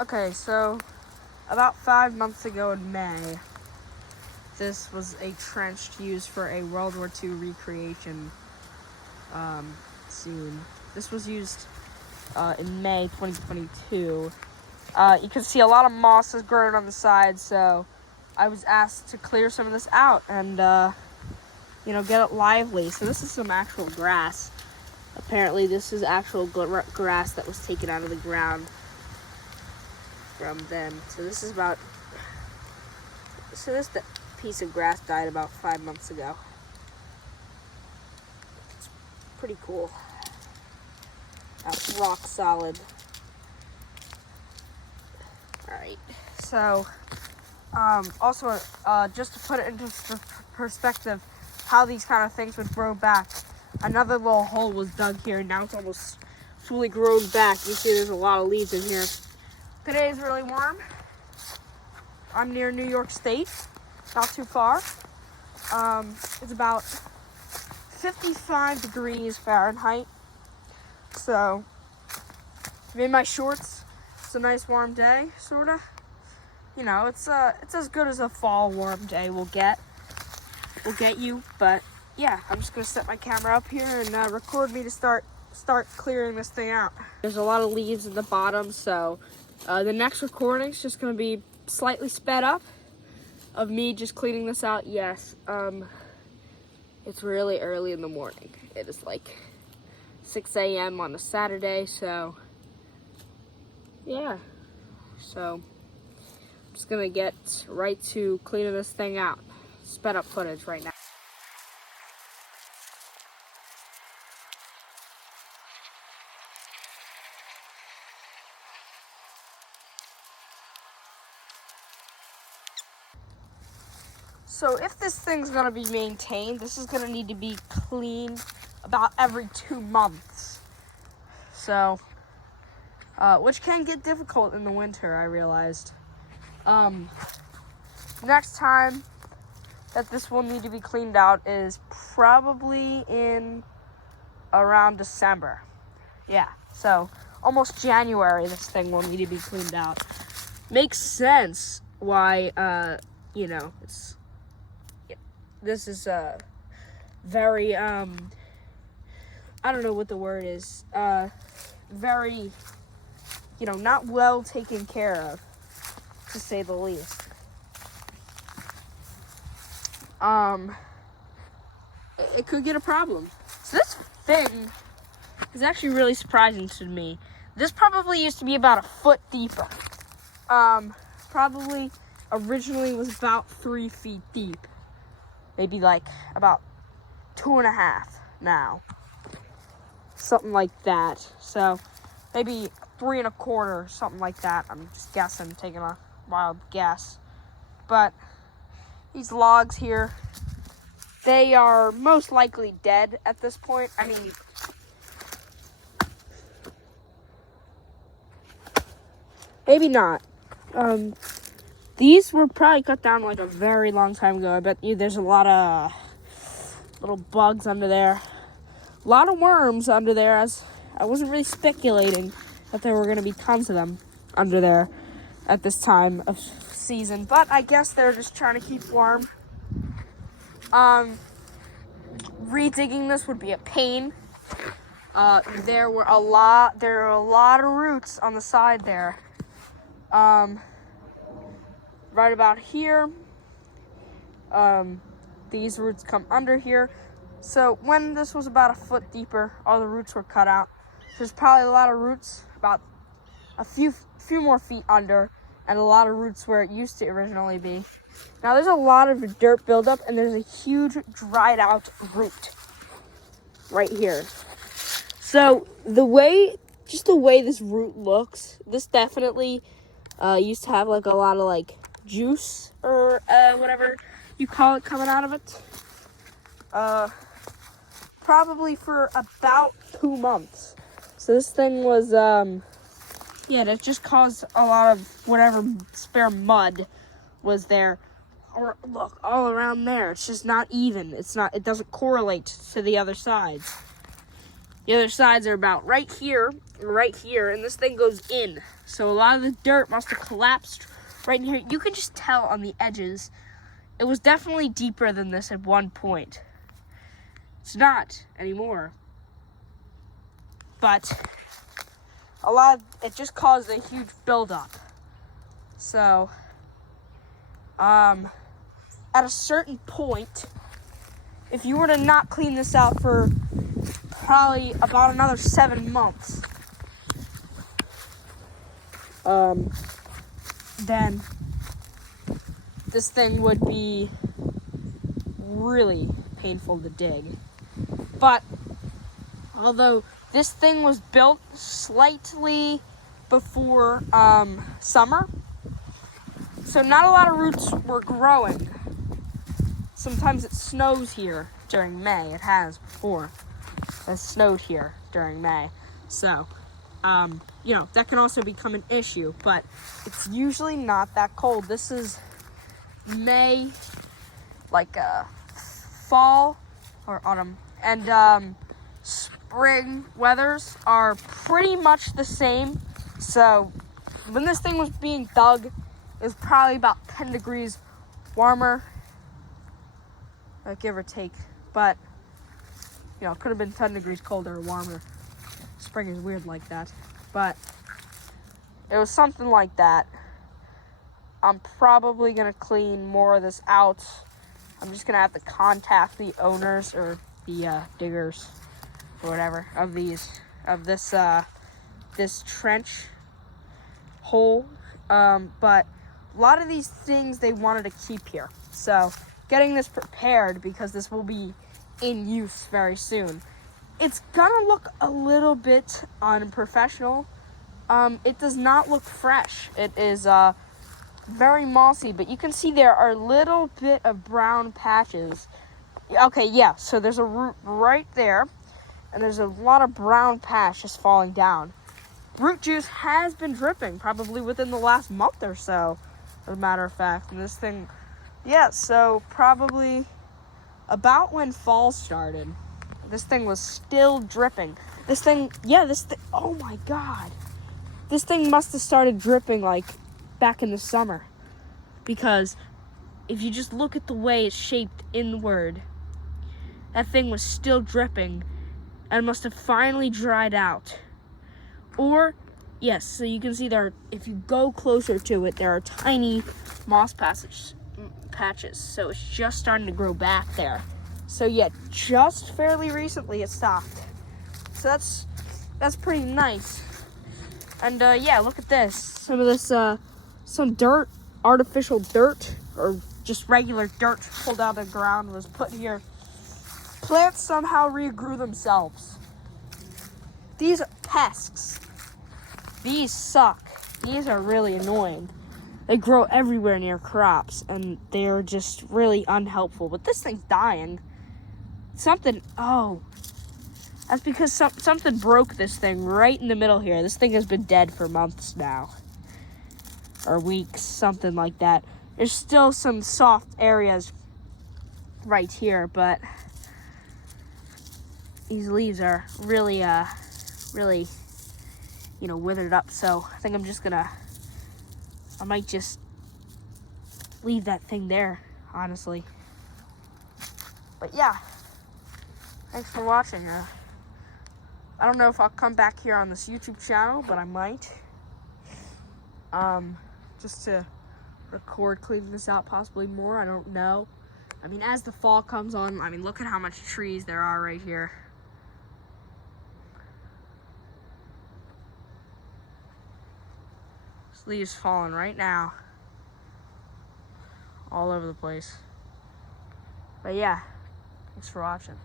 Okay, so about 5 months ago in May, this was a trench used for a World War II recreation scene. This was used in May 2022. You can see a lot of moss is growing on the side, so I was asked to clear some of this out and get it lively. So this is some actual grass. Apparently this is actual grass that was taken out of the ground from them. So this piece of grass died about 5 months ago. It's pretty cool. That's rock solid. Alright, so also just to put it into perspective how these kind of things would grow back, another little hole was dug here and now it's almost fully grown back. You see there's a lot of leaves in here. Today is really warm. I'm near New York State, not too far. It's about 55 degrees Fahrenheit. So, I'm in my shorts. It's a nice warm day, sorta. It's as good as a fall warm day will get you. But yeah, I'm just gonna set my camera up here and record me to start clearing this thing out. There's a lot of leaves in the bottom, so the next recording is just gonna be slightly sped up of me just cleaning this out. Yes, it's really early in the morning. It is like 6 a.m. on a Saturday, so yeah. So I'm just gonna get right to cleaning this thing out. Sped up footage right now. So if this thing's gonna be maintained, this is gonna need to be cleaned about every 2 months. So, which can get difficult in the winter, I realized. Next time that this will need to be cleaned out is probably in around December. Yeah, so almost January this thing will need to be cleaned out. Makes sense why, this is very, I don't know what the word is, very, not well taken care of, to say the least. It could get a problem. So this thing is actually really surprising to me. This probably used to be about a foot deeper. Probably originally was about 3 feet deep. Maybe like about 2.5 now. Something like that. So maybe 3.25, something like that. I'm just guessing, taking a wild guess. But these logs here, they are most likely dead at this point. I mean, maybe not. These were probably cut down like a very long time ago. I bet you there's a lot of little bugs under there. A lot of worms under there, as I wasn't really speculating that there were going to be tons of them under there at this time of season. But I guess they're just trying to keep warm. Redigging this would be a pain. There are a lot of roots on the side there. Right about here, these roots come under here. So when this was about a foot deeper, all the roots were cut out. There's probably a lot of roots about a few more feet under, and a lot of roots where it used to originally be. Now there's a lot of dirt buildup, and there's a huge dried out root right here. So the way this root looks, this definitely used to have like a lot of like juice or whatever you call it coming out of it. Probably for about 2 months. So this thing was that just caused a lot of whatever spare mud was there. Or look, all around there. It's just not even. It doesn't correlate to the other sides. The other sides are about right here, right here, and this thing goes in. So a lot of the dirt must have collapsed right in here. You can just tell on the edges. It was definitely deeper than this at one point. It's not anymore. But it just caused a huge buildup. So, at a certain point, if you were to not clean this out for probably about another 7 months, then this thing would be really painful to dig. But although this thing was built slightly before summer, so not a lot of roots were growing. Sometimes it snows here during May. It has before. It snowed here during May. So, that can also become an issue, but it's usually not that cold. This is May, like fall or autumn, and spring weathers are pretty much the same. So when this thing was being dug, it was probably about 10 degrees warmer, give or take, but it could have been 10 degrees colder or warmer. Spring is weird like that, but it was something like that. I'm probably gonna clean more of this out. I'm just gonna have to contact the owners or the diggers or whatever of this trench hole. But a lot of these things they wanted to keep here. So getting this prepared, because this will be in use very soon. It's gonna look a little bit unprofessional. It does not look fresh. It is very mossy, but you can see there are a little bit of brown patches. Okay, yeah, so there's a root right there, and there's a lot of brown patch just falling down. Root juice has been dripping probably within the last month or so, as a matter of fact. And this thing, so probably about when fall started, this thing was still dripping. Oh my God. This thing must have started dripping like back in the summer, because if you just look at the way it's shaped inward, that thing was still dripping and must have finally dried out. Or, yes, so you can see there, if you go closer to it, there are tiny moss patches, so it's just starting to grow back there. So yeah, just fairly recently it stopped. So that's pretty nice. And look at this. Some of this, some dirt, artificial dirt, or just regular dirt pulled out of the ground was put here. Plants somehow regrew themselves. These pests, these suck. These are really annoying. They grow everywhere near crops, and they're just really unhelpful. But this thing's dying. That's because something broke this thing right in the middle here. This thing has been dead for months now. Or weeks, something like that. There's still some soft areas right here, but these leaves are really, withered up. So I think I might just leave that thing there, honestly. But yeah, thanks for watching. I don't know if I'll come back here on this YouTube channel, but I might. Just to record cleaning this out, possibly more, I don't know. I mean, as the fall comes on, look at how much trees there are right here. This leaves falling right now. All over the place. But yeah, thanks for watching.